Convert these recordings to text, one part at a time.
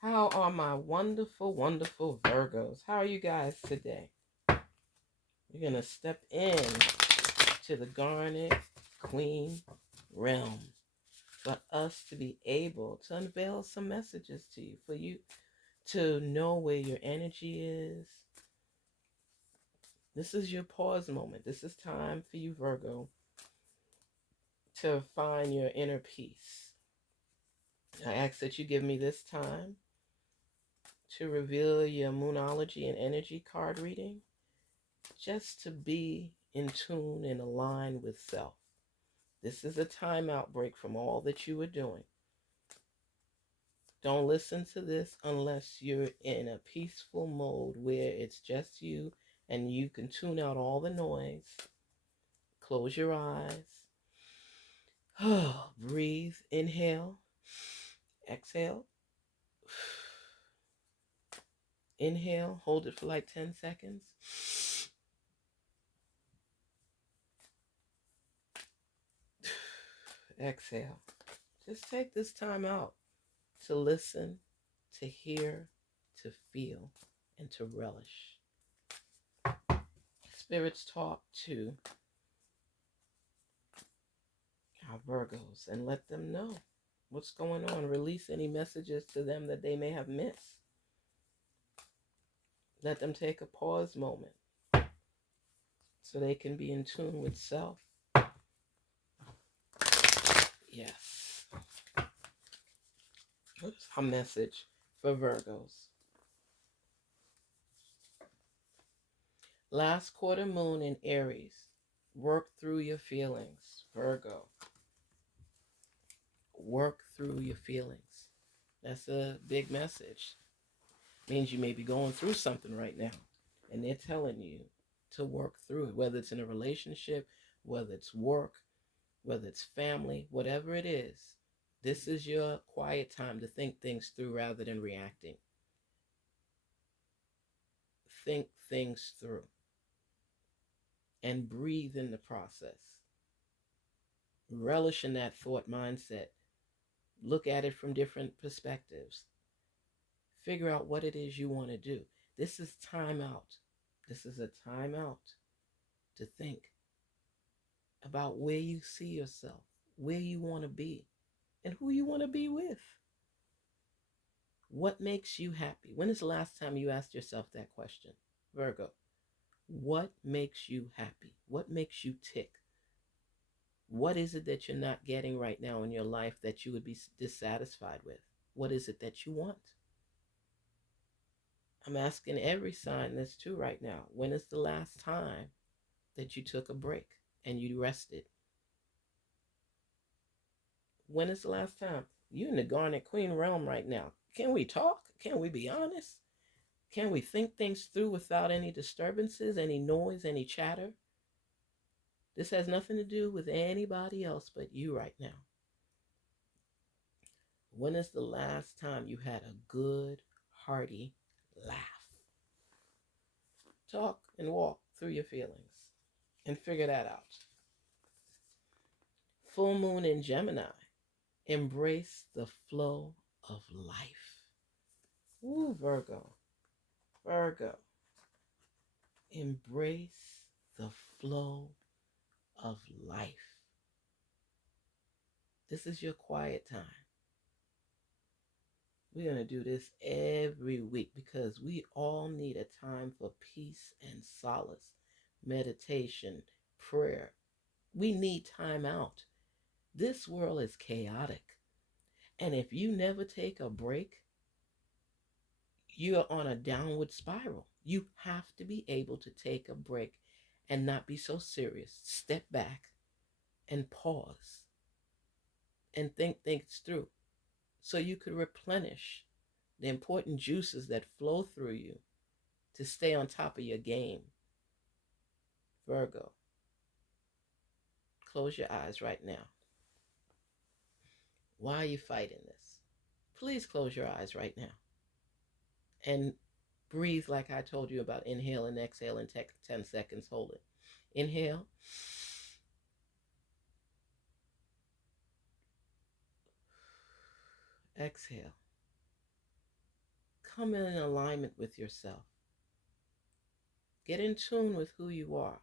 How are my wonderful, wonderful Virgos? How are you guys today? We're going to step in to the Garnet Queen realm for us to be able to unveil some messages to you, for you to know where your energy is. This is your pause moment. This is time for you, Virgo, to find your inner peace. I ask that you give me this time to reveal your Moonology and Energy card reading, just to be in tune and aligned with self. This is a timeout break from all that you are doing. Don't listen to this unless you're in a peaceful mode where it's just you and you can tune out all the noise. Close your eyes. Breathe. Inhale. Exhale. Inhale. Hold it for like 10 seconds. Exhale. Just take this time out to listen, to hear, to feel, and to relish. Spirits talk to our Virgos and let them know what's going on. Release any messages to them that they may have missed. Let them take a pause moment so they can be in tune with self. Yes. What's our message for Virgos? Last quarter moon in Aries. Work through your feelings, Virgo. Work through your feelings. That's a big message. Means you may be going through something right now, and they're telling you to work through it, whether it's in a relationship, whether it's work, whether it's family, whatever it is. This is your quiet time to think things through rather than reacting. Think things through and breathe in the process. Relish in that thought mindset. Look at it from different perspectives. Figure out what it is you want to do. This is time out. This is a time out to think about where you see yourself, where you want to be, and who you want to be with. What makes you happy? When is the last time you asked yourself that question, Virgo? What makes you happy? What makes you tick? What is it that you're not getting right now in your life that you would be dissatisfied with? What is it that you want? I'm asking every sign this too right now. When is the last time that you took a break and you rested? When is the last time? You're in the Garnet Queen realm right now. Can we talk? Can we be honest? Can we think things through without any disturbances, any noise, any chatter? This has nothing to do with anybody else but you right now. When is the last time you had a good, hearty laugh? Talk and walk through your feelings and figure that out. Full moon in Gemini. Embrace the flow of life. Ooh, Virgo. Virgo. Embrace the flow of life. This is your quiet time. We're going to do this every week because we all need a time for peace and solace, meditation, prayer. We need time out. This world is chaotic. And if you never take a break, you're on a downward spiral. You have to be able to take a break and not be so serious. Step back and pause and think things through so you could replenish the important juices that flow through you to stay on top of your game. Virgo, close your eyes right now. Why are you fighting this? Please close your eyes right now and breathe like I told you about. Inhale and exhale and take 10 seconds. Hold it. Inhale. Exhale. come in alignment with yourself. Get in tune with who you are.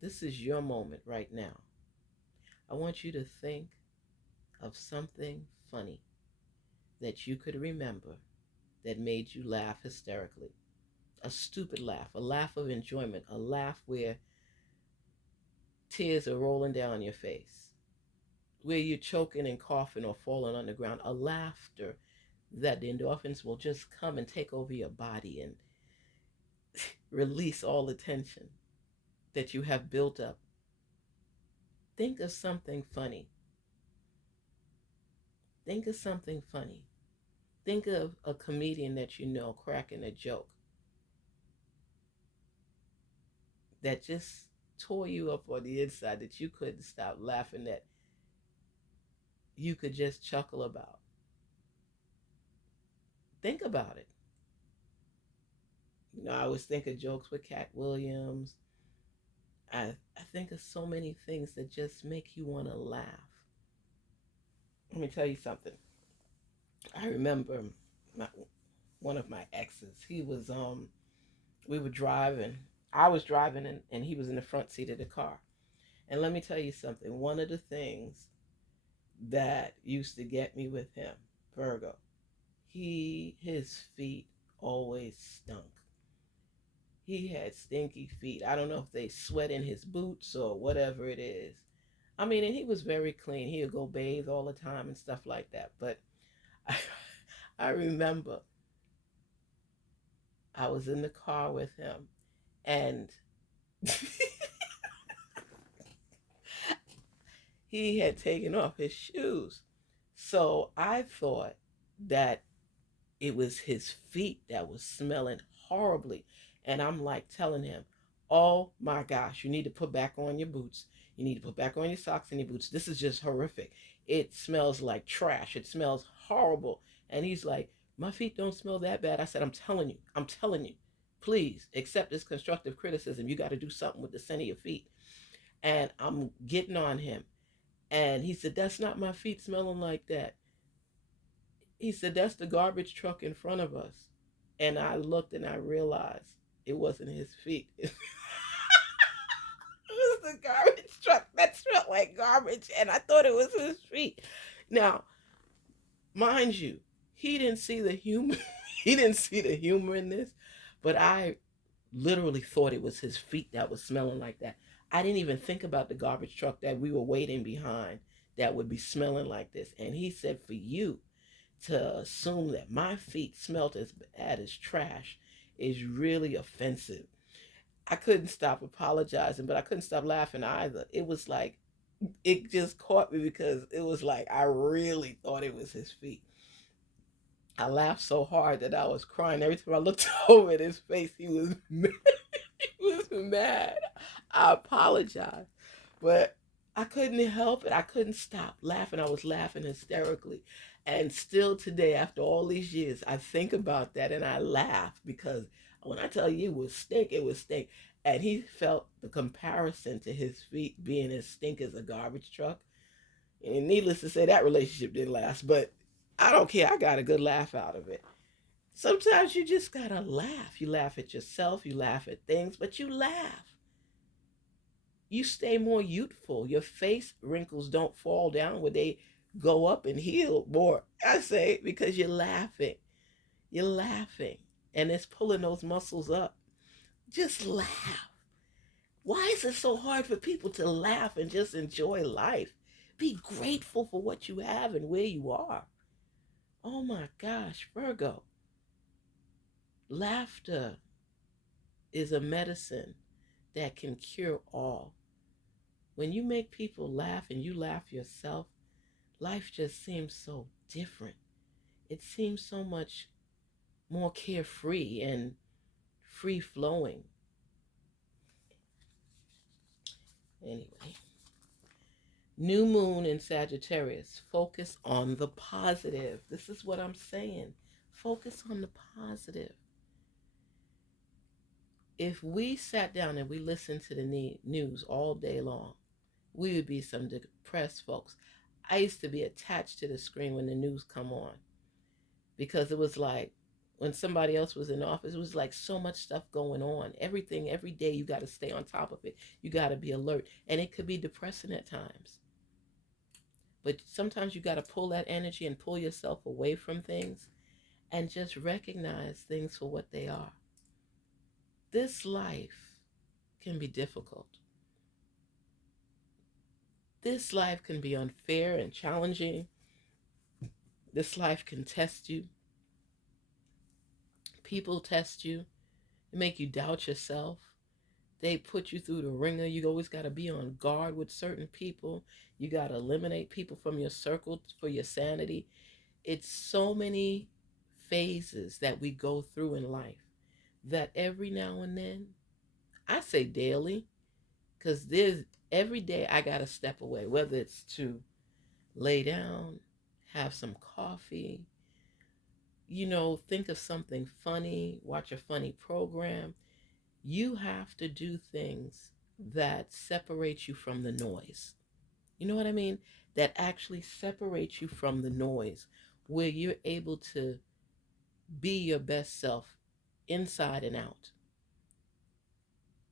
This is your moment right now. I want you to think of something funny that you could remember that made you laugh hysterically. A stupid laugh, a laugh of enjoyment, a laugh where tears are rolling down your face, where you're choking and coughing or falling on the ground, a laughter that the endorphins will just come and take over your body and release all the tension that you have built up. Think of something funny. Think of something funny. Think of a comedian that you know cracking a joke that just tore you up on the inside, that you couldn't stop laughing, that you could just chuckle about. Think about it. I always think of jokes with Cat Williams. I think of so many things that just make you want to laugh. Let me tell you something. I remember my, one of my exes. He was we were driving. I was driving and he was in the front seat of the car. And let me tell you something. One of the things that used to get me with him, Virgo, his feet always stunk. He had stinky feet. I don't know if they sweat in his boots or whatever it is. I mean, and he was very clean. He would go bathe all the time and stuff like that. But I, I remember I was in the car with him and he had taken off his shoes. So I thought that it was his feet that was smelling horribly. And I'm like telling him, oh my gosh, you need to put back on your boots. You need to put back on your socks and your boots. This is just horrific. It smells like trash. It smells horrible. And he's like, my feet don't smell that bad. I said, I'm telling you, please accept this constructive criticism. You got to do something with the scent of your feet. And I'm getting on him. And he said, that's not my feet smelling like that. He said, that's the garbage truck in front of us. And I looked and I realized it wasn't his feet. It was the garbage truck that smelled like garbage. And I thought it was his feet. Now, mind you, he didn't see the humor. He didn't see the humor in this. But I literally thought it was his feet that was smelling like that. I didn't even think about the garbage truck that we were waiting behind that would be smelling like this. And he said, for you to assume that my feet smelt as bad as trash is really offensive. I couldn't stop apologizing, but I couldn't stop laughing either. It was like, it just caught me because it was like, I really thought it was his feet. I laughed so hard that I was crying. Every time I looked over at his face, he was mad. He was mad. I apologized. But I couldn't help it. I couldn't stop laughing. I was laughing hysterically. And still today, after all these years, I think about that and I laugh because when I tell you it was stink, it was stink. And he felt the comparison to his feet being as stink as a garbage truck. And needless to say, that relationship didn't last. But I don't care. I got a good laugh out of it. Sometimes you just gotta laugh. You laugh at yourself, you laugh at things, but you laugh. You stay more youthful. Your face wrinkles don't fall down where they go up and heal more. I say because you're laughing. You're laughing. And it's pulling those muscles up. Just laugh. Why is it so hard for people to laugh and just enjoy life? Be grateful for what you have and where you are. Oh my gosh, Virgo. Laughter is a medicine that can cure all. When you make people laugh and you laugh yourself, life just seems so different. It seems so much more carefree and free flowing. Anyway, new moon in Sagittarius. Focus on the positive. This is what I'm saying. Focus on the positive. If we sat down and we listened to the news all day long, we would be some depressed folks. I used to be attached to the screen when the news come on, because it was like when somebody else was in office, it was like so much stuff going on. Everything, every day, you got to stay on top of it. You got to be alert. And it could be depressing at times. But sometimes you got to pull that energy and pull yourself away from things and just recognize things for what they are. This life can be difficult. This life can be unfair and challenging. This life can test you. People test you, they make you doubt yourself. They put you through the ringer. You always got to be on guard with certain people. You got to eliminate people from your circle for your sanity. It's so many phases that we go through in life that every now and then, I say daily, because there's every day I got to step away, whether it's to lay down, have some coffee, think of something funny, watch a funny program. You have to do things that separate you from the noise. You know what I mean? That actually separates you from the noise, where you're able to be your best self inside and out.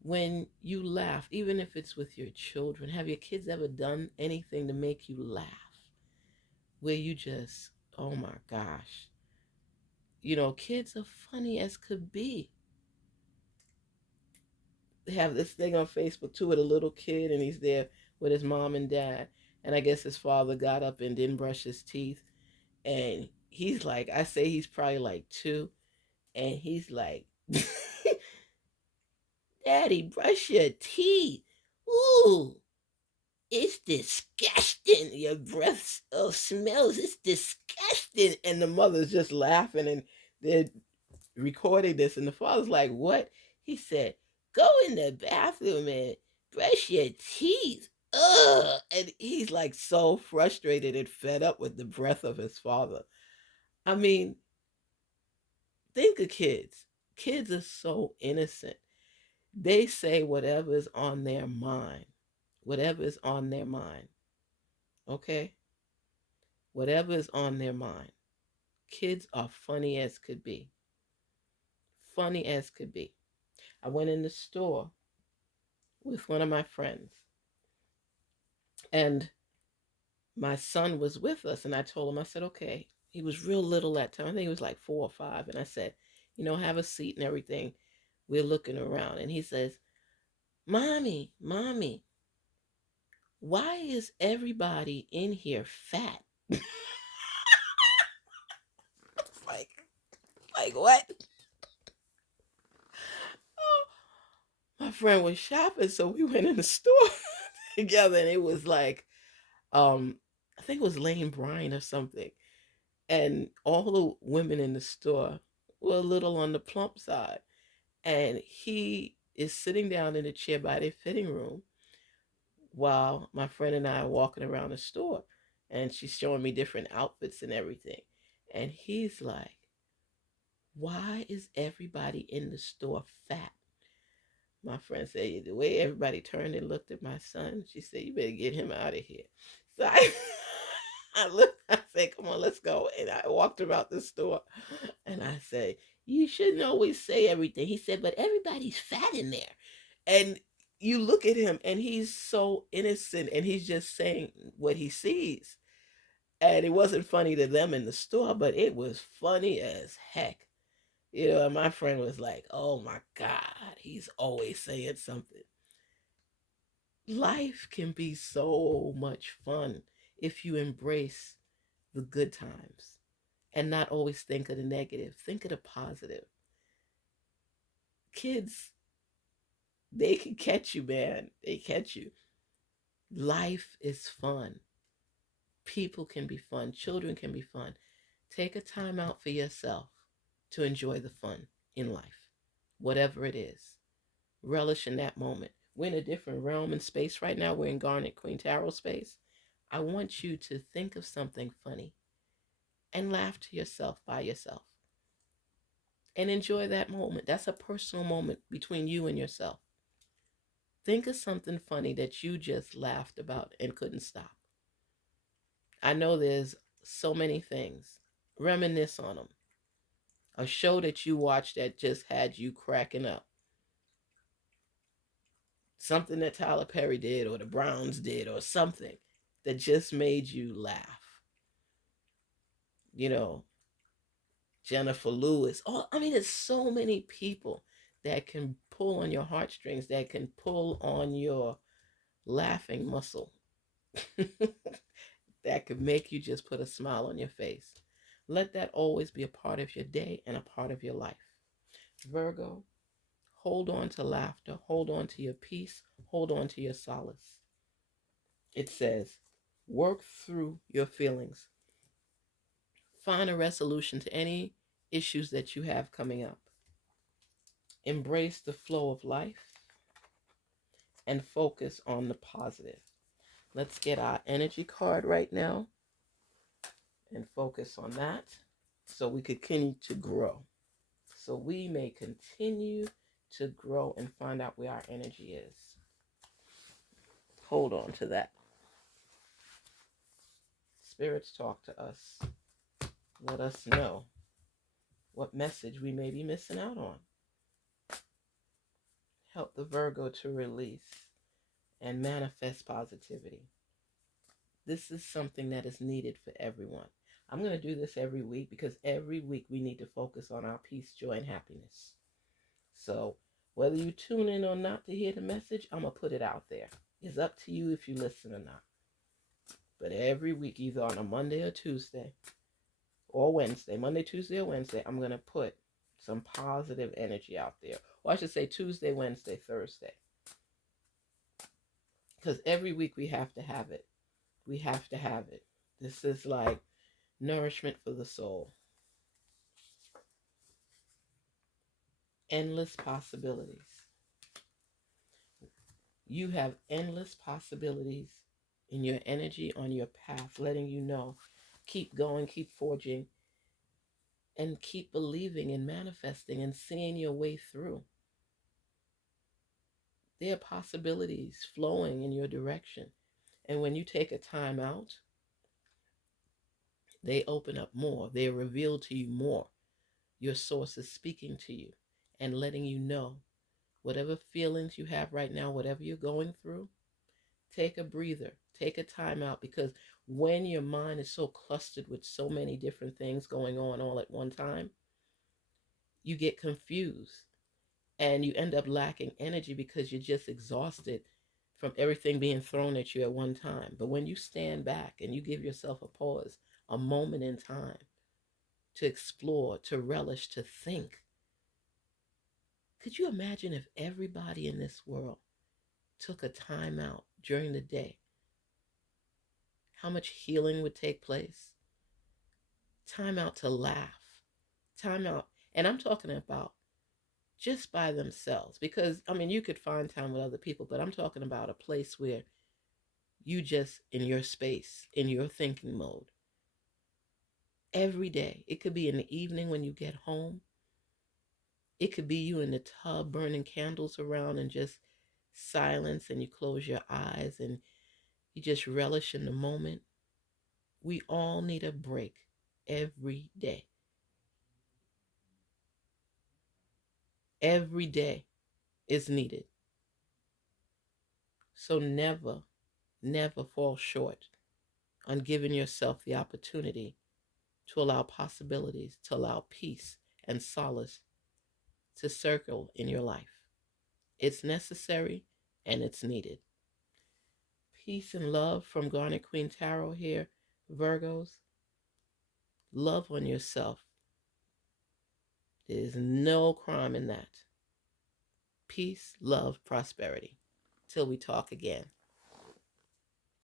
When you laugh, even if it's with your children, have your kids ever done anything to make you laugh? Where you just, oh my gosh. Kids are funny as could be. They have this thing on Facebook too with a little kid, and he's there with his mom and dad. And I guess his father got up and didn't brush his teeth. And he's like, I say he's probably like 2. And he's like, Daddy, brush your teeth. Ooh, it's disgusting. Your breath smells. It's disgusting. And the mother's just laughing, and they're recording this. And the father's like, what? He said, go in the bathroom and brush your teeth. Ugh. And he's like so frustrated and fed up with the breath of his father. I mean, think of kids. Kids are so innocent. They say whatever's on their mind. Whatever is on their mind. Okay? Whatever is on their mind. Kids are funny as could be. Funny as could be. I went in the store with one of my friends, and my son was with us, and I told him, I said, okay. He was real little that time. I think he was like 4 or 5. And I said, have a seat and everything. We're looking around. And he says, Mommy, why is everybody in here fat? like, like what? Oh, my friend was shopping, so we went in the store together, and it was like, I think it was Lane Bryant or something. And all the women in the store were a little on the plump side. And he is sitting down in a chair by the fitting room while my friend and I are walking around the store. And she's showing me different outfits and everything. And he's like, why is everybody in the store fat? My friend said, the way everybody turned and looked at my son, she said, you better get him out of here. So I looked, I said, come on, let's go. And I walked around the store, and I said, you shouldn't always say everything. He said, but everybody's fat in there. And you look at him, and he's so innocent, and he's just saying what he sees. And it wasn't funny to them in the store, but it was funny as heck. And my friend was like, oh my God, he's always saying something. Life can be so much fun if you embrace the good times and not always think of the negative. Think of the positive. Kids, they can catch you, man. They catch you. Life is fun. People can be fun. Children can be fun. Take a time out for yourself to enjoy the fun in life, whatever it is. Relish in that moment. We're in a different realm and space right now. We're in Garnetqueentarot space. I want you to think of something funny and laugh to yourself by yourself and enjoy that moment. That's a personal moment between you and yourself. Think of something funny that you just laughed about and couldn't stop. I know there's so many things. Reminisce on them. A show that you watched that just had you cracking up. Something that Tyler Perry did or the Browns did or something that just made you laugh. You know, Jennifer Lewis. Oh, I mean, there's so many people that can pull on your heartstrings, that can pull on your laughing muscle, that could make you just put a smile on your face. Let that always be a part of your day and a part of your life. Virgo, hold on to laughter, hold on to your peace, hold on to your solace. It says, work through your feelings. Find a resolution to any issues that you have coming up. Embrace the flow of life and focus on the positive. Let's get our energy card right now and focus on that so we continue to grow. So we may continue to grow and find out where our energy is. Hold on to that. Spirits, talk to us. Let us know what message we may be missing out on. Help the Virgo to release and manifest positivity. This is something that is needed for everyone. I'm going to do this every week because every week we need to focus on our peace, joy, and happiness. So whether you tune in or not to hear the message, I'm going to put it out there. It's up to you if you listen or not. But every week, either on a Monday or Tuesday or Wednesday, Monday, Tuesday, or Wednesday, I'm going to put some positive energy out there. Or I should say Tuesday, Wednesday, Thursday. Because every week we have to have it. We have to have it. This is like nourishment for the soul. Endless possibilities. You have endless possibilities in your energy on your path, letting you know, keep going, keep forging, and keep believing and manifesting and seeing your way through. There are possibilities flowing in your direction. And when you take a time out, they open up more. They reveal to you more. Your source is speaking to you and letting you know whatever feelings you have right now, whatever you're going through, take a breather, take a time out, because when your mind is so clustered with so many different things going on all at one time, you get confused and you end up lacking energy because you're just exhausted from everything being thrown at you at one time. But when you stand back and you give yourself a pause, a moment in time to explore, to relish, to think, could you imagine if everybody in this world took a time out during the day? How much healing would take place? Time out to laugh, time out. And I'm talking about just by themselves, because I mean, you could find time with other people, but I'm talking about a place where you just in your space, in your thinking mode. Every day. It could be in the evening when you get home. It could be you in the tub burning candles around and just silence, and you close your eyes and you just relish in the moment. We all need a break every day. Every day is needed. So never, never fall short on giving yourself the opportunity to allow possibilities, to allow peace and solace to circle in your life. It's necessary and it's needed. Peace and love from Garnetqueentarot here, Virgos. Love on yourself. There's no crime in that. Peace, love, prosperity. Till we talk again.